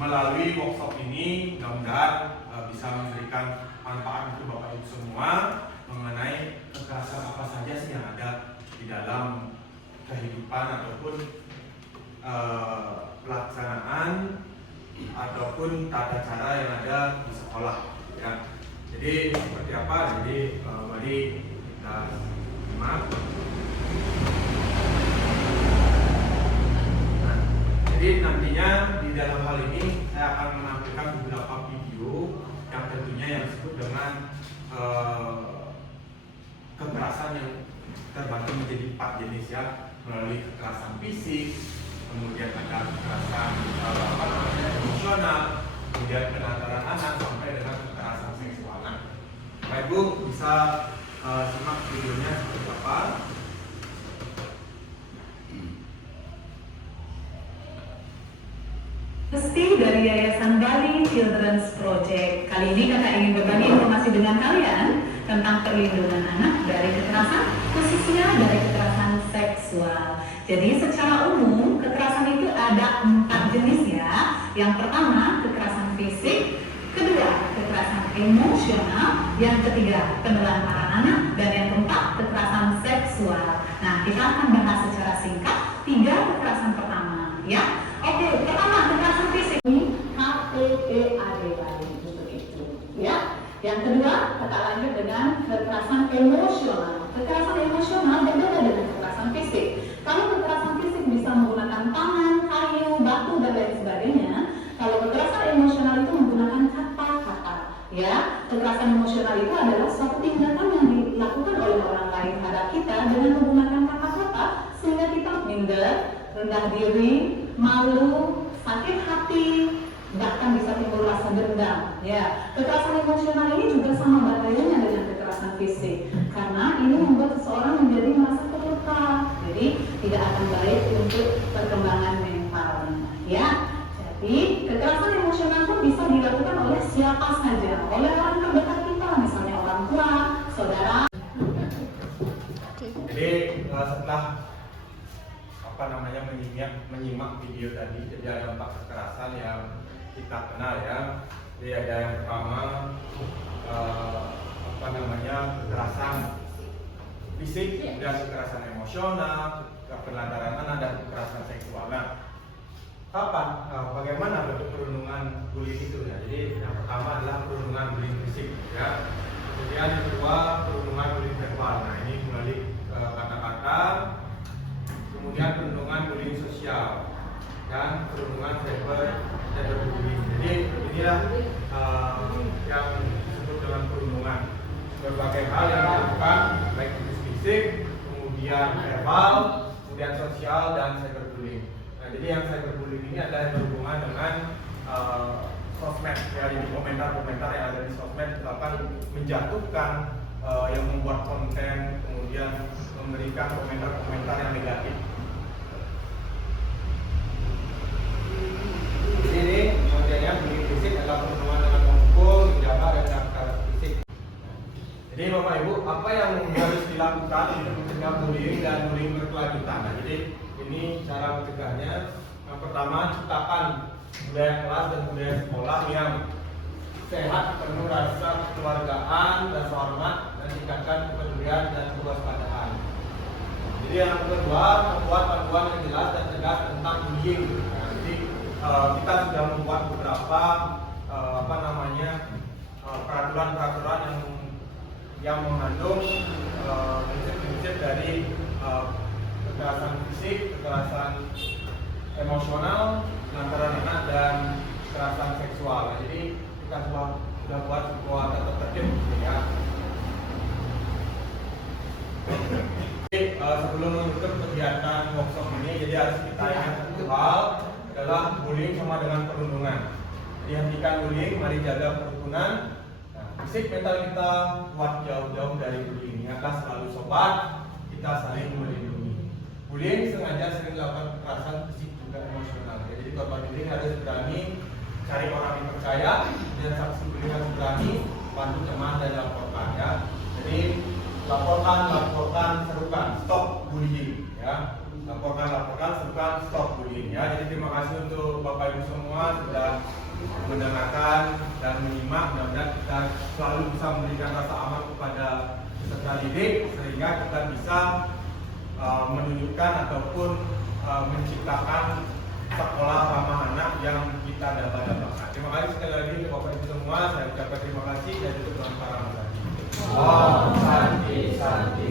melalui workshop ini mudah-mudahan bisa memberikan manfaat untuk Bapak Ibu semua mengenai kekerasan apa saja sih yang ada di dalam kehidupan ataupun pelaksanaan ataupun tata cara yang ada di sekolah ya. Jadi seperti apa? Jadi mari kita simak. Nah, jadi nantinya di dalam hal ini saya akan menampilkan beberapa video yang tentunya yang disebut dengan kekerasan yang terbagi menjadi 4 jenis ya, melalui kekerasan fisik, kemudian ada kekerasan emosional, kemudian penataran anak sampai dengan kekerasan seksual. Nah, Bapak Ibu bisa simak videonya seperti apa. Mesti dari Yayasan Bali Children's Project. Kali ini kakak ingin berbagi informasi dengan kalian tentang perlindungan anak dari kekerasan, khususnya dari kekerasan seksual. Jadi secara umum kekerasan itu ada 4 jenis ya. Yang pertama kekerasan fisik, kedua kekerasan emosional, yang ketiga penelantaran anak, dan yang keempat kekerasan seksual. Nah, kita akan bahas secara singkat 3 kekerasan pertama ya. Oke, pertama kekerasan fisik ini KPPAD untuk itu ya. Yang kedua kita lanjut dengan kekerasan emosional. Kekerasan emosional berbeda dengan kekerasan fisik. Kalau kekerasan fisik bisa menggunakan tangan, kayu, batu dan lain sebagainya. Kalau kekerasan emosional itu menggunakan kata-kata ya. Kekerasan emosional itu adalah suatu tindakan yang dilakukan oleh orang lain terhadap kita dengan menggunakan kata-kata sehingga kita minder, rendah diri, malu, sakit hati, bahkan bisa timbul rasa dendam ya. Kekerasan emosional ini juga sama bahayanya dengan kekerasan fisik karena ini membuat seseorang menjadi merasa terluka, jadi tidak akan baik untuk perkembangan mentalnya ya. Jadi kekerasan emosional pun bisa dilakukan oleh siapa saja, oleh orang terdekat kita, misalnya orang tua, saudara. Jadi setelah menyimak video tadi, jadi ada 4 kekerasan yang kita kenal ya. Jadi ada yang pertama kekerasan fisik, kemudian kekerasan emosional, penelantaran anak, dan kekerasan seksual. Nah, bagaimana bentuk perundungan bullying itu ya? Jadi yang pertama adalah perundungan bullying fisik ya. Kemudian yang kedua perundungan bullying verbal. Nah, ini melalui kata-kata. Kemudian perundungan bullying sosial dan perundungan cyberbullying. Jadi inilah yang disebut dengan perundungan. Berbagai hal yang dilakukan baik itu fisik, kemudian verbal, kemudian sosial dan cyberbullying. Nah, jadi yang cyberbullying ini adalah berhubungan dengan sosmed ya, jadi komentar-komentar yang ada di sosmed akan menjatuhkan yang membuat konten, kemudian memberikan komentar-komentar yang negatif. Jadi ini modelnya bullying fisik adalah perundungan dengan memukul, menjambak, dan kekerasan fisik. Jadi Bapak Ibu, apa yang harus dilakukan untuk mencegah bullying dan bullying berkelanjutan? Nah, jadi ini cara mencegahnya. Yang pertama, ciptakan budaya kelas dan budaya sekolah yang sehat, penuh rasa kekeluargaan, rasa hormat, dan tingkatkan kepedulian dan kewaspadaan. Jadi yang kedua, membuat panduan yang jelas dan tegas tentang bullying. Nah, jadi kita sudah membuat beberapa peraturan-peraturan yang mengandung prinsip-prinsip dari kekerasan fisik, kekerasan emosional, penelantaran anak, dan kekerasan seksual. Nah, jadi kita sudah buat sebuah tata tertib ya. Jadi, sebelum menutup kegiatan workshop ini, jadi harus kita ingat satu hal adalah bullying sama dengan perundungan. Jadi hentikan bullying, mari jaga kerukunan. Nah, fisik mental kita buat jauh-jauh dari bullying. Ingatlah selalu sobat, kita saling melindungi. Bullying sengaja sering dilakukan kekerasan fisik juga emosional. Jadi korban bullying harus berani cari orang yang percaya, dan saksi bullying harus berani bantu teman dan laporkan ya. Jadi laporkan, serukan, stop bullying ya. Laporkan, serukan, stop bullying. mungkin ya. Jadi terima kasih untuk Bapak Ibu semua sudah mendengarkan dan menyimak. Mudah-mudahan kita selalu bisa memberikan rasa aman kepada peserta didik sehingga kita bisa menunjukkan ataupun menciptakan sekolah ramah anak yang kita dambakan. Terima kasih sekali lagi untuk Bapak Ibu semua. Saya ucapkan terima kasih dan tutup dengan para Om Santi.